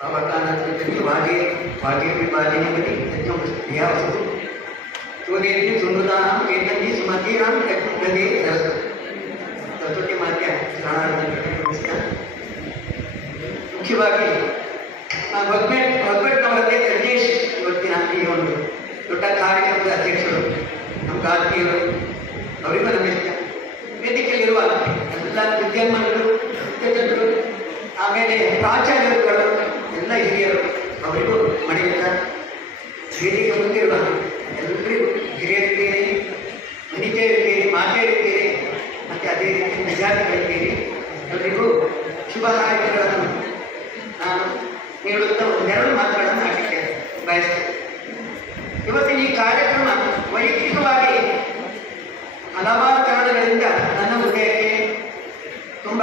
भावकानांतर्गत वाजे विभाजनेमध्ये त्याच्या ह्या वस्तू शोधेची सुंदरता केंद्राची सुमतीराम मध्ये सरस्वती मात्या ಮುಖ್ಯವಾಗಿ ಭಗವತ್ನವರದೇ ಗಣೇಶ್ ಇವತ್ತಿನ ಈ ಒಂದು ದೊಡ್ಡ ಕಾರ್ಯಕ್ರಮದ ಅಧ್ಯಕ್ಷರು ನಮ್ಮ ಆತ್ಮೀಯರು ಅವರಿಗೂ ನಮಸ್ಕಾರ. ವೇದಿಕೆಯಲ್ಲಿರುವ ಎಲ್ಲ ವಿದ್ಯಾಮಾನರು ಜನರು ಆಮೇಲೆ ಪ್ರಾಚಾರ್ಯರುಗಳು ಎಲ್ಲ ಹಿರಿಯರು ಅವರಿಗೂ ಮನೆಯಿಂದ ವೇದಿಕೆ ಮುಂದಿರುವ ಎಲ್ಲರಿಗೂ ಹಿರಿಯರಿದ್ದೀರಿ, ವನಿತೆಯರಿದ್ದೀರಿ, ಮಾತೆಯರಿದ್ದೀರಿ, ಮತ್ತು ಅದೇ ರೀತಿ ವಿದ್ಯಾರ್ಥಿಗಳಿದ್ದೀರಿ. ಎಲ್ಲರಿಗೂ ಶುಭ ಹಾರೈಕೆಗಳನ್ನು ನಾನು ನೀಡುತ್ತಾ ಒಂದೆರಡು ಮಾತುಗಳನ್ನು ಆಡಲಿಕ್ಕೆ ಬಯಸ್ತೇನೆ. ಇವತ್ತಿನ ಈ ಕಾರ್ಯಕ್ರಮ ವೈಯಕ್ತಿಕವಾಗಿ ಹಲವಾರು ಕಾರಣಗಳಿಂದ ನನ್ನ ಹೃದಯಕ್ಕೆ ತುಂಬ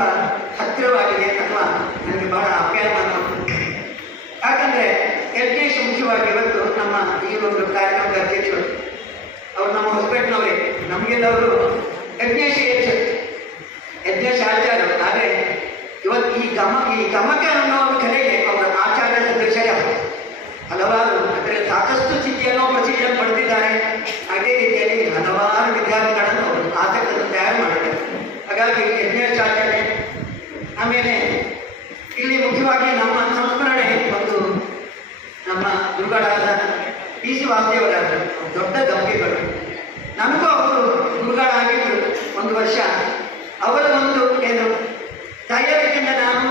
ಹತ್ತಿರವಾಗಿದೆ ಅಥವಾ ನನಗೆ ಬಹಳ ಅಪ್ಯಾಯವಾದ. ಯಾಕಂದರೆ ಯಜ್ಞೇಶ್ ಮುಖ್ಯವಾಗಿ ಇವತ್ತು ನಮ್ಮ ಈ ಒಂದು ಕಾರ್ಯಕ್ರಮದ ಅಧ್ಯಕ್ಷರು ಅವರು ನಮ್ಮ ಹೊಸಪೇಟೆನವರೇ, ನಮಗೆಲ್ಲವರು ಯಜ್ಞೇಶ್ ಯಜ್ಞೇಶ್ ಆಚಾರ್ಯರು. ಆದರೆ ಇವತ್ತು ಈ ಗಮಕ ಅನ್ನೋ ಕಲೆಗೆ ಅವರ ಆಚಾರ್ಯ ಸದಸ್ಯ ಹಲವಾರು ಅಂದರೆ ಸಾಕಷ್ಟು ಸ್ಥಿತಿಯನ್ನು ಪ್ರಸಿದ್ಧಿಯನ್ನು ಪಡೆದಿದ್ದಾರೆ. ಅದೇ ರೀತಿಯಲ್ಲಿ ಹಲವಾರು ವಿದ್ಯಾರ್ಥಿಗಳನ್ನು ಅವರು ಆಸಕ್ತಿಯನ್ನು ತಯಾರು ಮಾಡಿದ್ದಾರೆ. ಹಾಗಾಗಿ ಯಜ್ಞೇಶ್ ಆಚಾರ್ಯ. ಆಮೇಲೆ ಇಲ್ಲಿ ಮುಖ್ಯವಾಗಿ ನಮ್ಮ ಸಂಸ್ಮರಣೆ ಒಂದು ನಮ್ಮ ಗುರುಗಳಾದ ಪಿ ಸಿ ವಾಸುದೇವರಾದ ದೊಡ್ಡ ದಂಪತಿಗಳು. ನನಗೂ ಅವರು ಗುರುಗಳಾಗಿದ್ದರು ಒಂದು ವರ್ಷ. ಅವರ ಒಂದು ಏನು ತಯಾರಿಕೆಯಿಂದ ನಾನು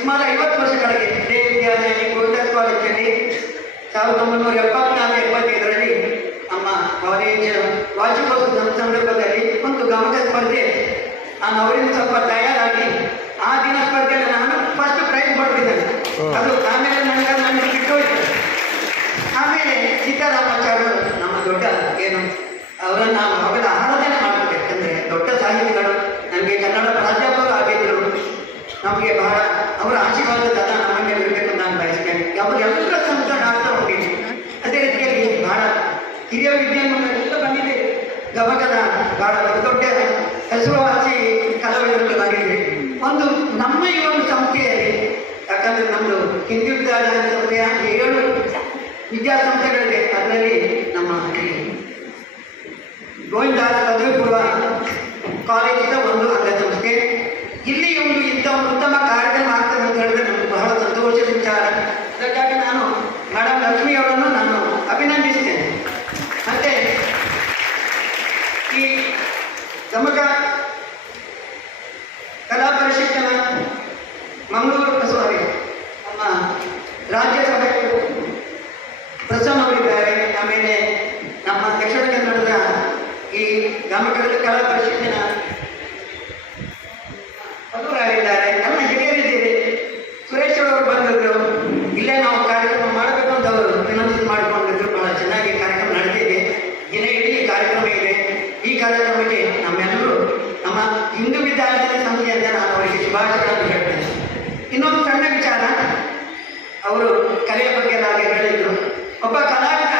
ಸುಮಾರು 50 ವರ್ಷಗಳಿಗೆ ಇದೇ ವಿದ್ಯಾಲಯ ಗೋಲ್ಡನ್ ಕಾಲೇಜಲ್ಲಿ 1974-75ರಲ್ಲಿ ನಮ್ಮ ಕಾಲೇಜ್ ವಾರ್ಷಿಕೋತ್ಸವ ಸಂದರ್ಭದಲ್ಲಿ ಒಂದು ಗಮಕ ಸ್ಪರ್ಧೆ ನಾನು ಅವರಿಂದ ಸ್ವಲ್ಪ ತಯಾರಾಗಿ ಆ ದಿನ ಸ್ಪರ್ಧೆಯಲ್ಲಿ ನಾನು ಫಸ್ಟ್ ಪ್ರೈಸ್ ಪಡೆದಿದ್ದೇನೆ. ಅದು ಆಮೇಲೆ ನನಗೆ ಬಿಟ್ಟೋಯ್ತು. ಆಮೇಲೆ ಸೀತಾರಾಮಾಚಾರ್ಯರು ನಮ್ಮ ದೊಡ್ಡ ಏನು ಅವರನ್ನು ನಾವು ಅವೆಲ್ಲ ಆರಾಧನೆ ಮಾಡಬೇಕು. ಯಾಕಂದರೆ ದೊಡ್ಡ ಸಾಹಿತಿಗಳು, ನನಗೆ ಕನ್ನಡ ಪ್ರಾಧ್ಯಾಪಕರು ಆಗಿದ್ದರು. ನಮಗೆ ಬಹಳ ಅವರ ಆಶೀರ್ವಾದ ನಮ್ಮನ್ನೇ ಇರಬೇಕು ನಾನು ಬಯಸ್ತೇನೆ. ಅವರೆಲ್ಲರ ಸಂಸ್ಕರಣ ಆಗ್ತಾ ಹೋಗಿದ್ದೆ. ಅದೇ ರೀತಿಯಲ್ಲಿ ಬಹಳ ಹಿರಿಯ ವಿದ್ಯಾರ್ಥಿಗಳೆಲ್ಲ ಬಂದಿದೆ. ಗಮಕದ ಬಹಳ ದೊಡ್ಡ ಹೆಸರುವಾಸಿ ಕಲಾವಿದರಾಗಿದ್ದೆ. ಒಂದು ನಮ್ಮ ಈ ಒಂದು ಸಂಸ್ಥೆಯಲ್ಲಿ, ಯಾಕಂದರೆ ನಮ್ಮದು ಹಿಂದೂ ವಿದ್ಯಾಲಯ ಸಂಸ್ಥೆಯ 7 ವಿದ್ಯಾಸಂಸ್ಥೆಗಳಿದೆ. ಅದರಲ್ಲಿ ನಮ್ಮ ಗೋವಿಂದಾಸ್ ಪದವಿ ಪೂರ್ವ ಕಾಲೇಜಿನ ಒಂದು ಅಂಗಸಂಸ್ಥೆ. ಇಲ್ಲಿ ಒಂದು ಇಂಥ ಒಂದು ಉತ್ತಮ ಕಾರ್ಯಕ್ರಮ ಆಗ್ತದೆ ಅಂತ ಹೇಳಿದ್ರೆ ನಮಗೆ ಬಹಳ ಸಂತೋಷದ ವಿಚಾರ. ಅದಕ್ಕಾಗಿ ನಾನು ಮೇಡಮ್ ಲಕ್ಷ್ಮಿ ಅವರನ್ನು ನಾನು ಅಭಿನಂದಿಸ್ತೇನೆ. ಮತ್ತು ಈ ಗಮಕ ಕಲಾ ಪರಿಷತ್ತಿನ ಮಂಗಳೂರು ಕಸವಾರಿ ನಮ್ಮ ರಾಜ್ಯಸಭೆ ಪ್ರಸನ್ನವರಿದ್ದಾರೆ. ಆಮೇಲೆ ನಮ್ಮ ದಕ್ಷಿಣ ಕನ್ನಡದ ಈ ಗಮಕದ ಕಲಾ ಪರಿಷತ್ತಿನ ಮಧುರಾರಿದ್ದಾರೆ. ಎಲ್ಲ ಹಿರಿಯರಿದ್ದೀರಿ. ಸುರೇಶ್ ಅವರು ಬಂದಿದ್ರು. ಇಲ್ಲೇ ನಾವು ಕಾರ್ಯಕ್ರಮ ಮಾಡಬೇಕು ಅಂತ ಅವರು ವಿನಂತಿ ಮಾಡಿಕೊಂಡಿದ್ರು. ಬಹಳ ಚೆನ್ನಾಗಿ ಕಾರ್ಯಕ್ರಮ ನಡೆದಿದೆ. ದಿನ ಇಡೀ ಕಾರ್ಯಕ್ರಮ ಇದೆ. ಈ ಕಾರ್ಯಕ್ರಮಕ್ಕೆ ನಮ್ಮೆಲ್ಲರೂ ನಮ್ಮ ಹಿಂದೂ ವಿದ್ಯಾರ್ಥಿ ಸಂಸ್ಥೆಯಿಂದ ನಾನು ಅವರಿಗೆ ಶುಭಾಶಯಗಳನ್ನು ಹೇಳ್ತೇನೆ. ಇನ್ನೊಂದು ಸಣ್ಣ ವಿಚಾರ, ಅವರು ಕಲೆಯ ಬಗ್ಗೆ ಹಾಗೆ ಹೇಳಿದ್ರು. ಒಬ್ಬ ಕಲಾವಿದ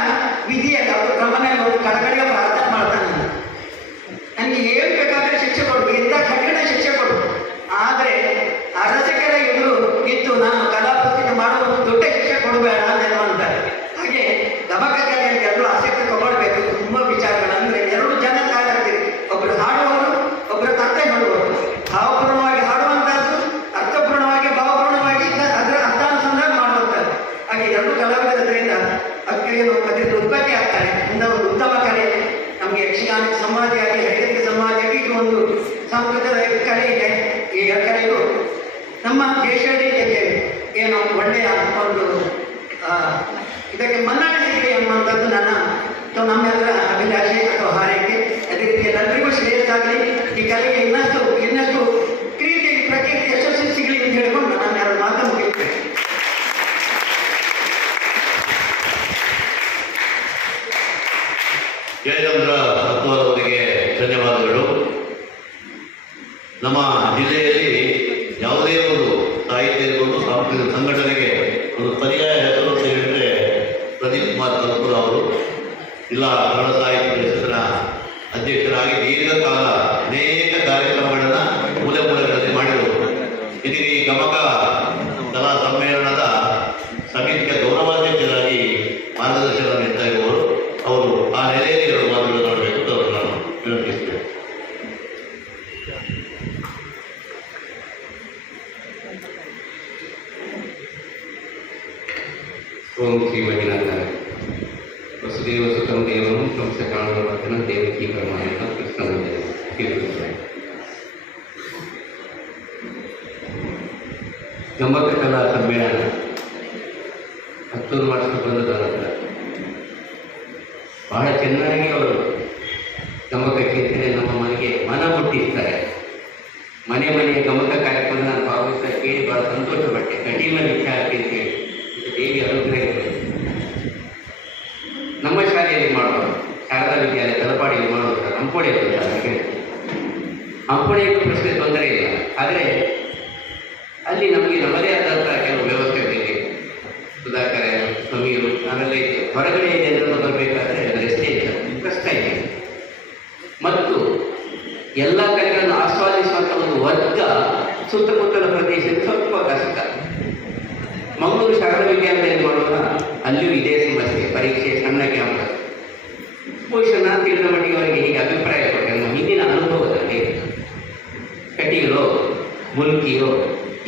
ವಿಧಿಯಲ್ಲಿ ಅವರು ಬ್ರಹ್ಮನಲ್ಲಿ ಒಂದು ಕಳಕಳಿಯ ಪ್ರಾರ್ಥನೆ ಮಾಡ್ತಾನೆ. ನನಗೆ ಏನು ಬೇಕಾದರೆ ಶಿಕ್ಷೆ ಕೊಡು, ಎಂಥ ಕಠಿಣ ಶಿಕ್ಷೆ ಕೊಡು, ಆದರೆ ಅರಸಕರ ಎದುರು ನಿಂತು ನಾನು ಕಲಾ ಪ್ರತಿಭೆ ಮಾಡುವ ದೊಡ್ಡ ಶಿಕ್ಷೆ ಕೊಡಬೇಡ ಅಂತಾರೆ. ಹಾಗೆ ಗಮಕ ಕಲೆಯಲ್ಲಿ ಎಲ್ಲರೂ ಆಸಕ್ತಿ ತಗೊಳ್ಬೇಕು. ತುಂಬ ವಿಚಾರಗಳು ಅಂದರೆ 2 ಜನ ತಯಾರಾಗ್ತೀರಿ. ಒಬ್ಬರು ಹಾಡುವವರು, ಒಬ್ಬರು ಕಥೆ ಹೇಳುವವರು. ಭಾವಪೂರ್ಣವಾಗಿ ಹಾಡುವಂಥದ್ದು, ಅರ್ಥಪೂರ್ಣವಾಗಿ ಭಾವಪೂರ್ಣವಾಗಿ ಅದರ ಅರ್ಥಾನುಸಂಧಾನ ಮಾಡುವಂಥದ್ದು. ಹಾಗೆ 2 ಕಲಾವಿದರಿಂದ ಅಕ್ಕೇನು ಅದರಿಂದ ಉತ್ಪತ್ತಿ ಆಗ್ತಾರೆ. ಇಂಥ ಒಂದು ಉತ್ತಮ ಕಲೆ ನಮಗೆ ಯಕ್ಷಗಾನ ಸಮಾಧಿಯಾಗಿ, ಹೈದರಿಕ ಸಮಾಧಿಯಾಗಿ ಇದು ಒಂದು ಸಾಂಸ್ಕೃತಿಕ ಕಲೆ ಇದೆ. ಈ ಕಲೆಯು ನಮ್ಮ ದೇಶದಲ್ಲಿ ಏನು ಒಳ್ಳೆಯ ಒಂದು ಇದಕ್ಕೆ ಮನ್ನಣೆ ಸಿಗಲಿ ಅನ್ನುವಂಥದ್ದು ನಮ್ಮೆಲ್ಲರ ಅಭಿಲಾಷೆ ಅಥವಾ ಹಾರೈಕೆ. ಅದೇ ರೀತಿ ಎಲ್ಲರಿಗೂ ಶ್ರೇಯಸ್ಸಾಗಲಿ. ಈ ಕಲೆಗೆ ಇನ್ನಷ್ಟು ಪ್ರೀತಿ ಪ್ರಕೃತಿ ಯಶಸ್ಸು ಸಿಗಲಿ ಅಂತ ಹೇಳಿಕೊಂಡು ನಾನು 2 ಮಾತು ಮುಗಿಸ್ತೇನೆ. ಜಯಚಂದ್ರ ಅವರಿಗೆ ಧನ್ಯವಾದಗಳು. ನಮ್ಮ ಜಿಲ್ಲೆಯಲ್ಲಿ ಯಾವುದೇ ಒಂದು ಸಾಹಿತ್ಯ ಇರ್ಬೋದು, ಸಾಂಸ್ಕೃತಿಕ ಸಂಘಟನೆಗೆ ಒಂದು ಪರ್ಯಾಯ ಹೆಸರು ಅಂತ ಹೇಳಿದರೆ ಪ್ರದೀಪ್ ಕುಮಾರ್ ಕಲ್ಪುರ ಅವರು ಜಿಲ್ಲಾ ಕನ್ನಡ ಸಾಹಿತ್ಯ ಪರಿಷತ್ತಿನ ಅಧ್ಯಕ್ಷರಾಗಿ ದೀರ್ಘಕಾಲ ಅನೇಕ ಕಾರ್ಯಕ್ರಮಗಳನ್ನು ಮೂಲೆಗಳಲ್ಲಿ ಮಾಡಿದರು. ಇದು ಈ ಗಮಕ ಕಲಾ ಸಮ್ಮೇಳನದ ಓಂ ಶ್ರೀ ಮಂಜುನಾಥಾಯ. ವಸುದೇವ ಸುತಂ ದೇವಂ ಕಂಸ ಕಾಣವರ್ಧನ ದೇವಕಿ ಪರಮಾನಂದ ಕೃಷ್ಣ ವಂದನೆ. ಗಮ್ಮತ್ತ ಕಲಾ ಸಮ್ಮೇಳನ 10 ವರ್ಷ ಬಂದ ನಂತರ ಬಹಳ ಚೆನ್ನಾಗಿ ಅವರು ಗಮಕ ಚಿಂತನೆ ನಮ್ಮ ಮನೆಗೆ ಮನ ಮುಟ್ಟಿಸ್ತಾರೆ. ಮನೆ ಮನೆಯ ಗಮಕ ಕಾರ್ಯಕ್ರಮ ನಾನು ಭಾಗವಹಿಸ್ತಾ ಕೇಳಿ ಬಹಳ ಸಂತೋಷಪಟ್ಟೆ. ಕಠಿಣ ವಿಚಾರಕ್ಕೆ ಅಂತ ಹೇಳಿ ದೇವಿ ಅನುಗ್ರಹ ಇರಬೇಕು. ನಮ್ಮ ಶಾಲೆಯಲ್ಲಿ ಮಾಡೋದು, ಶಾರದಾ ವಿದ್ಯಾಲಯ ತಲಪಾಡಿಯಲ್ಲಿ ಮಾಡೋದು, ಹಂಪೋಳಿ ಹಂಪೋಳಿಗೂ ಪ್ರಶ್ನೆ ತೊಂದರೆ ಇಲ್ಲ. ಆದರೆ ಅಲ್ಲಿ ನಮಗೆ ನಮ್ಮದೇ ಆದಂಥ ಕೆಲವು ವ್ಯವಸ್ಥೆಗಳಿದೆ. ಸುಧಾಕರ ಸಮೀರು ನಾವೆಲ್ಲ ಇದೆ. ಹೊರಗಡೆ ಜನರನ್ನು ಬರಬೇಕಾದ್ರೆ ರಸ್ತೆ ಕಷ್ಟ ಇದೆ ಮತ್ತು ಎಲ್ಲ ಕಡೆಗಳನ್ನು ಆಸ್ವಾದಿಸುವಂಥ ಒಂದು ವರ್ಗ ಸುತ್ತಮುತ್ತಲ ಪ್ರದೇಶದ ಸ್ವಲ್ಪ ಕಷ್ಟ. ಮಂಗಳೂರು ಶಾರದಾ ವಿದ್ಯಾಲಯದಲ್ಲಿ ಮಾಡುವಾಗ ಅಲ್ಲಿಯೂ ಇದೇ ಸಮಸ್ಯೆ, ಪರೀಕ್ಷೆ, ಸಣ್ಣ ಕ್ಯಾಂಪಸ್. ಬಹುಶಃ ನಾನು ತಿಳಿದ ಮಟ್ಟಿಗೆ ಅವರಿಗೆ ಹೀಗೆ ಅಭಿಪ್ರಾಯ ಕೊಟ್ಟೆ. ನಮ್ಮ ಹಿಂದಿನ ಅನುಭವದಲ್ಲಿ ಕಟೀಲೋ ಮುಲ್ಕಿಯೋ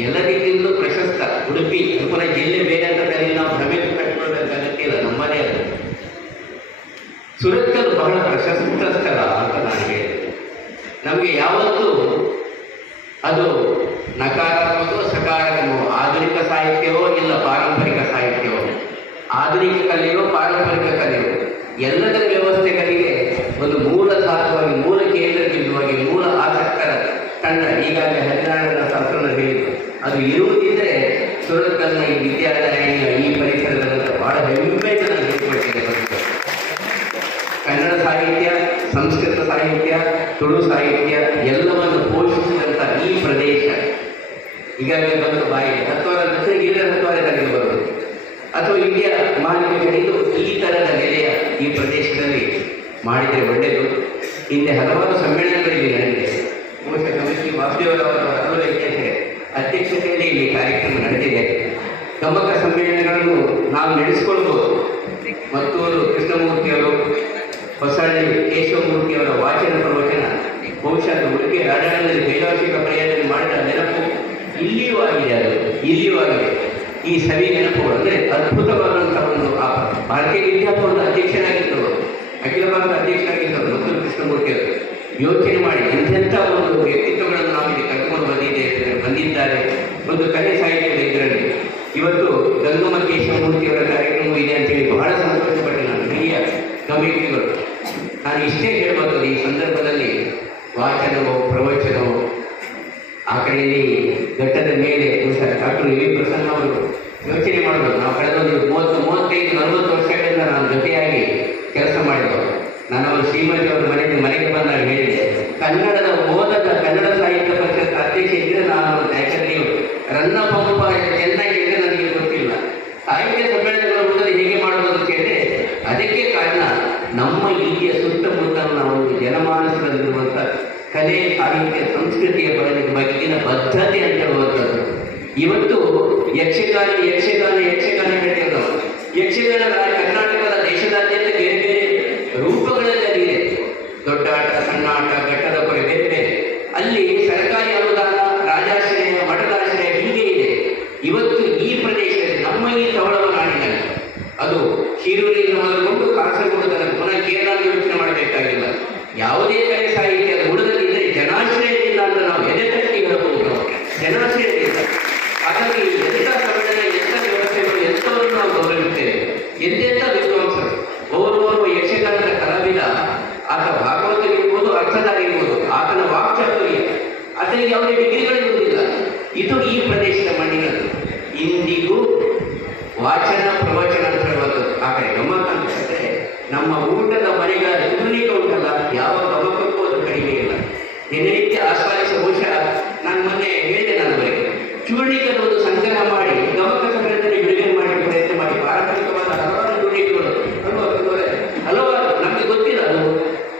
ಎಲ್ಲ ರೀತಿಯಲ್ಲೂ ಪ್ರಶಸ್ತ ಉಡುಪಿ ಪುರ ಜಿಲ್ಲೆ ಬೇರೆ ಅಂತ ನಾವು ಭ್ರಮೆ ಕಟ್ಟಿಕೊಳ್ಳೋದಕ್ಕೆ ಅಗತ್ಯ ಇಲ್ಲ. ನಮ್ಮದೇ ಅದು ಸುರತ್ಕಲ್ ಬಹಳ ಪ್ರಶಸ್ತ ಸ್ಥಳ ಅಂತ ನಾನು ಹೇಳಿದೆ. ನಮಗೆ ಯಾವತ್ತೂ ಅದು ನಕಾರಾತ್ಮಕವೋ ಸಕಾರಾತ್ಮಕವೋ, ಆಧುನಿಕ ಸಾಹಿತ್ಯವೋ ಇಲ್ಲ ಪಾರಂಪರಿಕ ಸಾಹಿತ್ಯವೋ, ಆಧುನಿಕ ಕಲೆಯೋ ಪಾರಂಪರಿಕ ಕಲೆಯೋ, ಎಲ್ಲದರ ವ್ಯವಸ್ಥೆಗಳಿಗೆ ಒಂದು ಮೂಲಧಾತುವಾಗಿ, ಮೂಲ ಕೇಂದ್ರ ಬಿಂದುವಾಗಿ, ಮೂಲ ಆಸಕ್ತರ ತಂಡ ಈಗಾಗಲೇ 16ರ ಶಾಸ್ತ್ರನ ಹೇಳಿತು. ಅದು ಇರುವುದಿದ್ದರೆ ಸುರತ್ಕಲ್ನ ಈ ವಿದ್ಯಾಲಯ ಈ ಪರಿಸರದಲ್ಲಿ ಬಹಳ ಹೆಮ್ಮೆಯಿಂದ ನಾನು ಹೇಳ್ಕೊಳ್ತಿದ್ದೆ. ಕನ್ನಡ ಸಾಹಿತ್ಯ, ಸಂಸ್ಕೃತ ಸಾಹಿತ್ಯ, ತುಳು ಸಾಹಿತ್ಯ ಎಲ್ಲವನ್ನು ಪೋಷಿಸಿದಂಥ ಈ ಪ್ರದೇಶ ಈಗಾಗಲೇ ಬಂದು ಬಾಯಿ 10 ವಾರ ಇಲ್ಲದ 10 ವಾರದಲ್ಲಿ ಬರುವುದು ಅಥವಾ ಇಂಡಿಯಾ ಮಹಾನಗರಿಗಳು ಈ ಥರದ ನೆಲೆಯ ಈ ಪ್ರದೇಶದಲ್ಲಿ ಮಾಡಿದರೆ ಒಳ್ಳೆಯದು. ಹಿಂದೆ ಹಲವಾರು ಸಮ್ಮೇಳನಗಳಿಗೆ ನಡೆದಿದೆ. ಬಹುಶಃ ಕಮಿಟಿ ವಾಸುದೇವರವರ ಅಧ್ಯಕ್ಷತೆಯಲ್ಲಿ ಇಲ್ಲಿ ಕಾರ್ಯಕ್ರಮ ನಡೆದಿದೆ. ಗಮಕ ಸಮ್ಮೇಳನಗಳನ್ನು ನಾವು ನಡೆಸಿಕೊಳ್ಬೋದು. ಮತ್ತೂರು ಕೃಷ್ಣಮೂರ್ತಿಯವರು, ಹೊಸಳ್ಳಿ ಕೇಶವಮೂರ್ತಿಯವರ ವಾಚನ ಪ್ರವಚನ ಬಹುಶಃ ಉಡುಪಿ ರಾಜಾಂಗದಲ್ಲಿ ದೈವಾರ್ಷಿಕ ಪ್ರಯತ್ನ ಮಾಡಿದ ನೆನಪು ಇಲ್ಲಿಯೂ ಆಗಿದೆ. ಅದು ಇಲ್ಲಿಯೂ ಆಗಿದೆ. ಈ ಸವಿ ನೆನಪುಗಳು ಅಂದರೆ ಅದ್ಭುತವಾದಂಥ ಒಂದು ಭಾರತೀಯ ವಿದ್ಯಾಭವನದ ಅಧ್ಯಕ್ಷರಾಗಿದ್ದರು, ಅಖಿಲ ಭಾರತ ಅಧ್ಯಕ್ಷರಾಗಿದ್ದರು ಮತ್ತೂರು ಕೃಷ್ಣಮೂರ್ತಿಯವರು. ಯೋಚನೆ ಮಾಡಿ ಎಂತೆಂಥ ಒಂದು ವ್ಯಕ್ತಿತ್ವಗಳನ್ನು ನಾವು ಇಲ್ಲಿ ಕರ್ಕೊಂಡು ಬಂದಿದ್ದಾರೆ. ಒಂದು ಕಲೆ ಸಾಹಿತ್ಯದ ಇದರಲ್ಲಿ ಇವತ್ತು ಗಂಗಮ್ಮ ಕೇಶವಮೂರ್ತಿಯವರ ಕಾರ್ಯಕ್ರಮ ಇದೆ ಅಂತೇಳಿ ಬಹಳ ಸಂತೋಷಪಟ್ಟೆ ನಾನು. ಹಿರಿಯ ಕಮಿಟಿಗಳು ನಾನು ಇಷ್ಟೇ ಹೇಳಬಹುದು ಈ ಸಂದರ್ಭದಲ್ಲಿ, ವಾಚನವೋ ಪ್ರವಚನವೋ ಆ ಕಡೆಯಲ್ಲಿ ಘಟ್ಟದ ಮೇಲೆ ಡಾಕ್ಟರ್ ವಿ ಪ್ರಸನ್ನ ಅವರು ಯೋಚನೆ ಮಾಡಬಹುದು. ನಾವು ಕಳೆದ 30-35-40 ವರ್ಷಗಳಿಂದ ನಾನು ಜೊತೆಯಾಗಿ ಕೆಲಸ ಮಾಡಿದವರು. ನಾನು ಅವರು ಶ್ರೀಮತಿ ಅವರ ಮನೆಗೆ ಬಂದಾಗ ಹೇಳಿದೆ, ಕನ್ನಡದ ಓದದ ಕನ್ನಡ ಸಾಹಿತ್ಯ ಪರಿಷತ್ ಅಧ್ಯಕ್ಷ ಇದ್ದರೆ ನಾನು ಯಾಕಂದ್ರೆ ನೀವು ರನ್ನ ಪಂಪ ಚೆನ್ನಾಗಿ ಇದ್ದರೆ ನನಗೆ ಗೊತ್ತಿಲ್ಲ. ಸಾಹಿತ್ಯ ಸಮ್ಮೇಳನಗಳ ಓದಲು ಹೇಗೆ ಮಾಡುವುದು ಅಂತ ಹೇಳಿದ್ರೆ ಅದಕ್ಕೆ ಕಾರಣ ನಮ್ಮ ಇಲ್ಲಿಯ ಸುತ್ತಮುತ್ತಲಿನ ಒಂದು ಜನಮಾನಸದಲ್ಲಿರುವಂಥ ಕಲೆ, ಸಾಹಿತ್ಯ, ಸಂಸ್ಕೃತಿಯ ಬಗೆಗಿನ ಬದ್ಧತೆ ಅಂತ ಹೇಳುವಂಥದ್ದು. ಇವತ್ತು ಯಕ್ಷಗಾನ ಹೇಳ್ತೇವೆ ನಾವು. ಯಕ್ಷಗಾನ ಕರ್ನಾಟಕದ ದೇಶದಾದ್ಯಂತ ಬೇರೆ ಬೇರೆ ರೂಪಗಳಲ್ಲಿ ಇದೆ. ದೊಡ್ಡ ಆಟ, ಸಣ್ಣ ಆಟ, ಘಟ್ಟದ ಕೊರೆ ಬೇರೆ ಬೇರೆ. ಅಲ್ಲಿ ಸರ್ಕಾರಿ ಅನುದಾನ, ರಾಜಾಶ್ರಯ, ಮಠದಾಶ್ರಯ ಹೀಗೆ ಇದೆ. ಇವತ್ತು ಈ ಪ್ರದೇಶದಲ್ಲಿ ನಮ್ಮ ಈ ತವಳವ ನಾಡಿನಲ್ಲಿ ಅದು ಶಿರೂರಿನ ಮೊದಲುಗೊಂಡು ಕಾಸರಗೋಡು ತನಕ ಪುನಃ ಕೇರಳ ಯೋಚನೆ ಮಾಡಬೇಕಾಗಿಲ್ಲ. ಯಾವುದೇ ಕಲೆ ಸಾಹಿತ್ಯದ ಉಳಿದಲ್ಲಿದ್ದರೆ ಜನಾಶ್ರಯದಿಂದ ಅಂತ ನಾವು ಎದೆ ತಟ್ಟಿ ಹೇಳಬಹುದು. ಜನಾಶ್ರಯದಿಂದ ಹಾಗಾಗಿ ಎಂಥ ಸಮ್ಮೇಳನ, ಎಂಥ ವ್ಯವಸ್ಥೆಗಳು, ಎಂಥವನ್ನು ನಾವು ಗೌರವಿಸುತ್ತೇವೆ. ಎಂತೆಂಥ ವಿದ್ವಾಂಸರು, ಓರ್ವ ಯಕ್ಷಗಾನದ ಕಲಾವಿದ, ಆತ ಭಾಗವತರಿರ್ಬೋದು, ಅರ್ಥಧಾರಿರ್ಬೋದು, ಆತನ ವಾಕ್ಚಾತುರ್ಯ, ಆತನಿಗೆ ಯಾವುದೇ ಡಿಗ್ರಿಗಳಿರುವುದಿಲ್ಲ. ಇದು ಈ ಪ್ರದೇಶದ ಮಣ್ಣಿನದ್ದು. ಇಂದಿಗೂ ವಾಚನ ಪ್ರವಚನ ಅಂತ ಹೇಳುವಂಥದ್ದು. ಆ ಕಡೆ ಗಮಕ ಅಂತ ಹೇಳಿದ್ರೆ ನಮ್ಮ ಊಟದ ಮನೆಗಳ ಚೂರ್ಣಿಕ ಉಂಟಲ್ಲ, ಯಾವ ಗಮಕಕ್ಕೂ ಅದು ಕಡಿಮೆ ಇಲ್ಲ. ದಿನನಿತ್ಯ ಆಸ್ವಾದಿಸುವ ಬಹುಶಃ ನಾನು ಮೊನ್ನೆ ಹೇಳಿದೆ, ನನವರಿಗೆ ಚೂರ್ಣಿಕದ ಒಂದು ಸಂಗ್ರಹ ಮಾಡಿ ಗಮಕ ಸಂಗ್ರಹದಲ್ಲಿ ಬಿಡುಗಡೆ ಮಾಡಿ ಪ್ರಯತ್ನ ಮಾಡಿ. ಪಾರಂಪರಿಕವಾದ ಹಲವಾರು ಚೂರ್ಣಿಕಗಳು ಹಲವಾರು ನಮಗೆ ಗೊತ್ತಿಲ್ಲ, ಅದು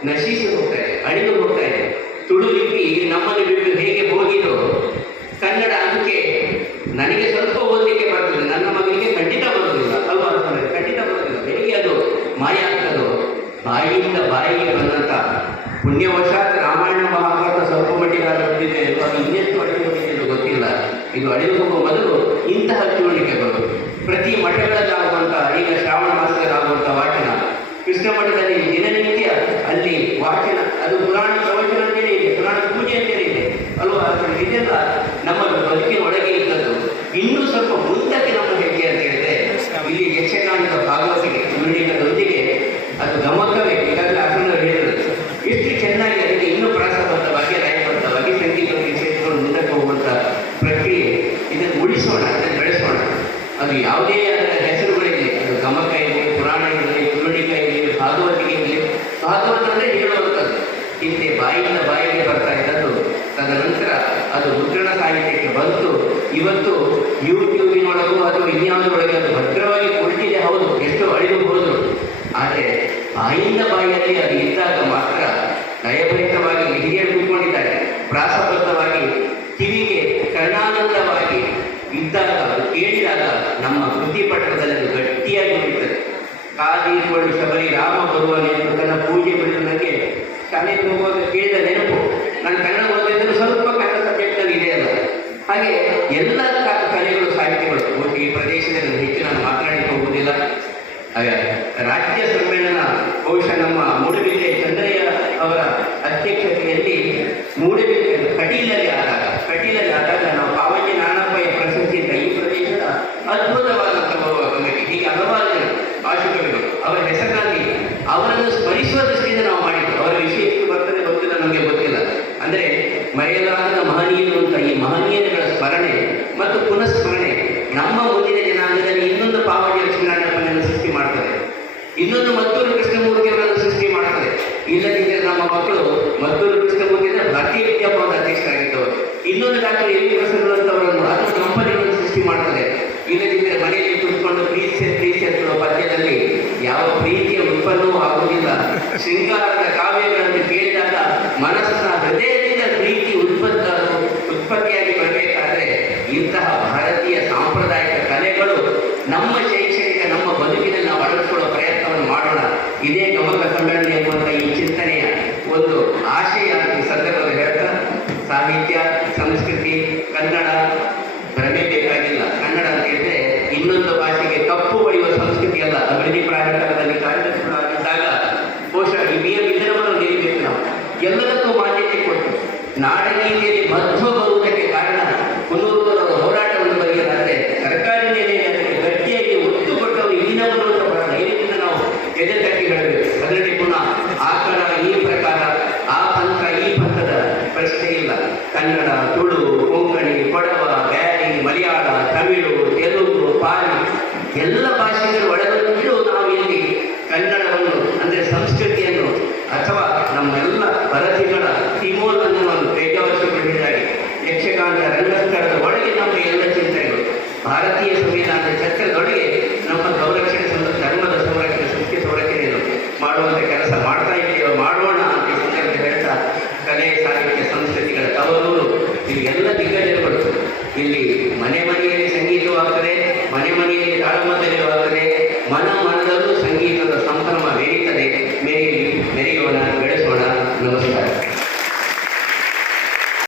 ನಶಿಸಿ ಹೋಗ್ತಾ ಇದೆ, ಅಳಿದು ಹೋಗ್ತಾ ಇದೆ. ತುಳು ಲಿಪಿ ನಮ್ಮನ್ನು ಬಿಟ್ಟು ಹೇಗೆ ಹೋಗಿದೋ ಕನ್ನಡ ಅದಕ್ಕೆ ನನಗೆ ಸ್ವಲ್ಪ ಓದಲಿಕ್ಕೆ ಬರ್ತದೆ, ನನ್ನ ಮಗನಿಗೆ ಖಂಡಿತ ಬರೋದಿಲ್ಲ ಅಲ್ವಾ? ಖಂಡಿತ ಬರೋದಿಲ್ಲ. ಹೇಗೆ ಅದು ಮಾಯ ಆಗ್ತದೋ, ಬಾಯಿಯಿಂದ ಬಾಯಿಗೆ ಬಂದಂಥ ಪುಣ್ಯವಶಾತ್ ರಾಮಾಯಣ ಮಹಾಭಾರತ ಸ್ವಲ್ಪ ಮಟ್ಟಿಗೆ ಬಂದಿದೆ, ಅದು ಇನ್ನೆಷ್ಟು ಅಡಿಗೆ ಹೋಗಿದ್ದು ಗೊತ್ತಿಲ್ಲ. ಇದು ಅಳಿದು ಹೋಗುವ ಮೊದಲು ಇಂತಹ ಚೂರ್ಣಿಕೆಗಳು ಪ್ರತಿ ಮಠಗಳಲ್ಲಿ ಆಗುವಂತಹ ಯಾವುದೇ ಅದರ ಹೆಸರುಗಳಿರಲಿ, ಅದು ಗಮಕ ಇರಲಿ, ಪುರಾಣ ಇರಲಿ, ಪುರುಣಿಕ ಇರಲಿ, ಭಾಗವತಿಗೆ ಇರಲಿ. ಭಾಗವತ ಅಂದರೆ ಹೇಳುವಂಥದ್ದು ಹಿಂದೆ ಬಾಯಿಂದ ಬಾಯಿಗೆ ಬರ್ತಾ ಇದ್ದದ್ದು. ತದನಂತರ ಅದು ಮುದ್ರಣ ಸಾಹಿತ್ಯಕ್ಕೆ ಬಂತು. ಇವತ್ತು ಯೂಟ್ಯೂಬಿನೊಳಗೂ ಅಥವಾ ಇನ್ಯಾವುದರೊಳಗೆ ಅದು ಭದ್ರವಾಗಿ ಕುಳಿತಿದೆ. ಹೌದು, ಎಷ್ಟೋ ಅಳಿದು ಹೋದರು. ಆದರೆ ಬಾಯಿಂದ ಬಾಯಿಯಲ್ಲಿ ಅದು ಇದ್ದಾಗ ಮಾತ್ರ ಲಯಭರಿತವಾಗಿ ಹಿರಿಯರು ಕೂತ್ಕೊಂಡಿದ್ದಾರೆ. ಪ್ರಾಸಬದ್ಧವಾಗಿ ಕಿವಿಗೆ ಕರ್ಣಾನಂದವಾಗಿ ಇದ್ದಾಗ, ಅದು ಕೇಳಿದಾಗ ನಮ್ಮ ಕೃತಿಪಟದಲ್ಲಿ ಅದು ಗಟ್ಟಿಯಾಗಿ ಉಳಿತದೆ. ಕಾದಿರುವಳು ಶಬರಿ ರಾಮ ಬರುವನೆಂದು ತನ್ನ ಪೂಜೆ ಬಿಡುವುದಕ್ಕೆ ಶಾಲೆಗೆ ಹೋಗುವಾಗ ಕೇಳಿದ ನೆನಪು. ನಾನು ಕನ್ನಡ ಓದಿದ್ರೆ ಸ್ವಲ್ಪ ಕನ್ನಡ ಸಬ್ಜೆಕ್ಟಲ್ಲಿ ಇದೆ ಅಲ್ಲ. ಹಾಗೆ ಎಲ್ಲ ಕಲೆಗಳು, ಸಾಹಿತ್ಯಗಳು ಬಹುಶಃ ಈ ಪ್ರದೇಶದಲ್ಲಿ ಹೆಚ್ಚು ನಾನು ಮಾತನಾಡಲಿಕ್ಕೆ ಹೋಗುವುದಿಲ್ಲ. ರಾಜ್ಯ ಸಮ್ಮೇಳನ ಬಹುಶಃ ನಮ್ಮ ಮೂಡುಬಿದ್ರೆ ಚಂದ್ರಯ್ಯ ಅವರ ಅಧ್ಯಕ್ಷತೆಯಲ್ಲಿ ಮೂಡುಬಿದ್ರೆ ಕಟೀಲಲ್ಲಿ ಆದಾಗ ನಾವು ಪಾವತಿ ನಾರಾಯಣಪ್ಪಯ್ಯ ಪ್ರಶಸ್ತಿಯಿಂದ ಈ ಪ್ರದೇಶದ ಅದ್ಭುತವಾದಂತಹ ಕಮಿಟಿ, ಹೀಗೆ ಹಲವಾರು ಜನ ಭಾಷಿಕಗಳು ಅವರ ಹೆಸರಿನಲ್ಲಿ ಅವರನ್ನು ಸ್ಮರಿಸುವ ದೃಷ್ಟಿಯಿಂದ ನಾವು ಮಾಡಿದ್ದು. ಅವರ ವಿಷಯ ಎಷ್ಟು ಬರ್ತದೆ ಗೊತ್ತಿಲ್ಲ, ನಮಗೆ ಗೊತ್ತಿಲ್ಲ. ಅಂದರೆ ಮರೆಯಲಾಗದ ಮಹನೀಯರು ಅಂತ ಈ ಮಹನೀಯರುಗಳ ಸ್ಮರಣೆ ಮತ್ತು ಪುನಃಸ್ಮರಣೆ ನಮ್ಮ ಮುಂದಿನ ಜನಾಂಗದಲ್ಲಿ ಇನ್ನೊಂದು ಪಾವತಿ ಲಕ್ಷ್ಮೀನಾರಾಯಣಪ್ಪನನ್ನು ಸೃಷ್ಟಿ ಮಾಡ್ತದೆ, ಇನ್ನೊಂದು ಮತ್ತೂರು ಕೃಷ್ಣಮೂರ್ತಿಯವರನ್ನು ಸೃಷ್ಟಿ ಮಾಡ್ತದೆ. ಇಲ್ಲದಿದ್ದರೆ ನಮ್ಮ ಮಕ್ಕಳು ಮತ್ತೂರು ಕೃಷ್ಣಮೂರ್ತಿ ಅಂದರೆ ಭಾರತೀಯ ವಿದ್ಯಾಭವನದ ಅಧ್ಯಕ್ಷರಾಗಿದ್ದವರು, ಇನ್ನೊಂದು ಡಾಕ್ಟರ್ ಎಂ ವಿ ಪ್ರಸನ್ನರಂತವರನ್ನು ಅದು ಕಂಪನಿಯನ್ನು ಸೃಷ್ಟಿ ಮಾಡ್ತದೆ. ಇಲ್ಲದಿದ್ದರೆ ಮನೆಯಲ್ಲಿ ಕುಳಿತುಕೊಂಡು ಪ್ರೀತಿ ಎನ್ನುವ ಪದ್ಯದಲ್ಲಿ ಯಾವ ಪ್ರೀತಿಯ ಉತ್ಪನ್ನವೂ ಆಗುವುದಿಲ್ಲ. ಶೃಂಗಾರದ ಕಾವ್ಯಗಳನ್ನು ಕೇಳಿದಾಗ ಮನಸ್ಸಿನ ಹೃದಯದಿಂದ ಪ್ರೀತಿ ಉತ್ಪತ್ತಿಯಾಗಿ ಬರಬೇಕಾದ್ರೆ ಇಂತಹ ಭಾರತೀಯ ಸಾಂಪ್ರದಾಯಿಕ ಕಲೆಗಳು ನಮ್ಮ ಶೈಕ್ಷಣಿಕ, ನಮ್ಮ ಬದುಕಿನಲ್ಲಿ ನಾವು ಅಳವಡಿಸಿಕೊಳ್ಳುವ ಪ್ರಯತ್ನವನ್ನು ಮಾಡೋಣ. ಇದೇ ಗಮಕ ಸಮ್ಮೇಳನ ಎಂಬುವಂಥ ಈ ಚಿಂತನೆಯ ಒಂದು ಆಶಯ ಈ ಸಂದರ್ಭದಲ್ಲಿ ಹೇಳ್ತಾ, ಸಾಹಿತ್ಯ, ಸಂಸ್ಕೃತಿ, ಕನ್ನಡ ಭ್ರಮೆ ಬೇಕಾಗಿಲ್ಲ. ಕನ್ನಡ ಅಂತ ಹೇಳಿದ್ರೆ ಇನ್ನೊಂದು ಭಾಷೆಗೆ ಕಪ್ಪು ಬಳಿಯುವ ಸಂಸ್ಕೃತಿ ಅಲ್ಲ. ಅಭಿವೃದ್ಧಿ ಪ್ರಾಧಿಕಾರದಲ್ಲಿ ಕಾರ್ಯದರ್ಶಿಗಳಾಗಿದ್ದಾಗ ಬಹುಶಃ ಈ ವಿಧಾನವನ್ನು ನೀಡಬೇಕು. ನಾವು ಎಲ್ಲದಕ್ಕೂ ಮಾನ್ಯತೆ ಕೊಟ್ಟು ನಾಡನೀತಿಯಲ್ಲಿ ಮಧ್ವ ಬರುವುದಕ್ಕೆ ಕಾರಣ ಕುನ್ನೂರವರ ಹೋರಾಟವನ್ನು ಬರೆಯಲಾದರೆ ಸರ್ಕಾರಿ ನೆಲೆಯಲ್ಲಿ ಅದಕ್ಕೆ ಗಟ್ಟಿಯಾಗಿ ಒತ್ತು ಕೊಟ್ಟವರು ಇಲ್ಲಿನವರು ಅಂತ ಬರೋಣ. ಇದರಿಂದ ನಾವು ಎದೆ ತಟ್ಟಿ ಹೇಳಬೇಕು. ಅದರಲ್ಲಿ ಪುನಃ ಆ ಕಾಲ ಈ ಪ್ರಕಾರ, ಆ ಪಂಥ ಈ ಪಂಥದ ಪ್ರಶ್ನೆ ಇಲ್ಲ. ಕನ್ನಡ, ತುಳು, ಕೊಂಕಣಿ, ಕೊಡವ, ಬ್ಯಾರಿ, ಮಲಯಾಳ, ತಮಿಳು, ತೆಲುಗು, ಪಾಲಿ ಎಲ್ಲ ಭಾಷೆಗಳು ಒಳಗೊಂಡು ನಾವು ಇಲ್ಲಿ ಕನ್ನಡವನ್ನು ಅಂದರೆ ಸಂಸ್ಕೃತಿಯನ್ನು ಅಥವಾ ನಮ್ಮೆಲ್ಲ ವರದಿಗಳ ತಿಮೋಲ್ ಅನ್ನುವನ್ನು ಕೈಗಾರಿಸಿಕೊಂಡಿದ್ದಾರೆ. ಯಕ್ಷಗಾನ ರಂಗಸ್ಥಳದ ಒಳಗೆ ನಮ್ಮ ಎಲ್ಲ ಚಿಂತನೆಗಳು ಭಾರತೀಯ ಸಂವಿಧಾನದ ಚಕ್ರದೊಳಗೆ ನಮ್ಮ ಸಂರಕ್ಷಣೆ, ಧರ್ಮದ ಸಂರಕ್ಷಣೆ, ಸಂಸ್ಕೃತಿ ಸಂರಕ್ಷಣೆಯನ್ನು ಮಾಡುವಂಥ ಕೆಲಸ ಮಾಡ್ತಾ ಇದ್ದೇವೆ. ಮಾಡೋಣ ಅಂತ ಸಂದರ್ಭ ಹೇಳ್ತಾ, ಕಲೆ, ಸಾಹಿತ್ಯ, ಸಂಸ್ಕೃತಿಗಳ ತವರೂರು ಇವೆಲ್ಲ ದಿಗ್ಗಜರುಗಳು. ಇಲ್ಲಿ ಮನೆ ಮನೆಯಲ್ಲಿ ಸಂಗೀತವೂ ಆಗ್ತದೆ, ಮನೆ ಮನೆಯಲ್ಲಿ ತಾಳಮದ್ದಲೆಯೂ ಆಗ್ತದೆ, ಮನದಲ್ಲೂ ಸಂಗೀತದ ಸಂಭ್ರಮ ಮೆರೀತದೆ. ಮೆರೆಯೋಣ, ಬೆಳೆಸೋಣ. ನಮಸ್ಕಾರ.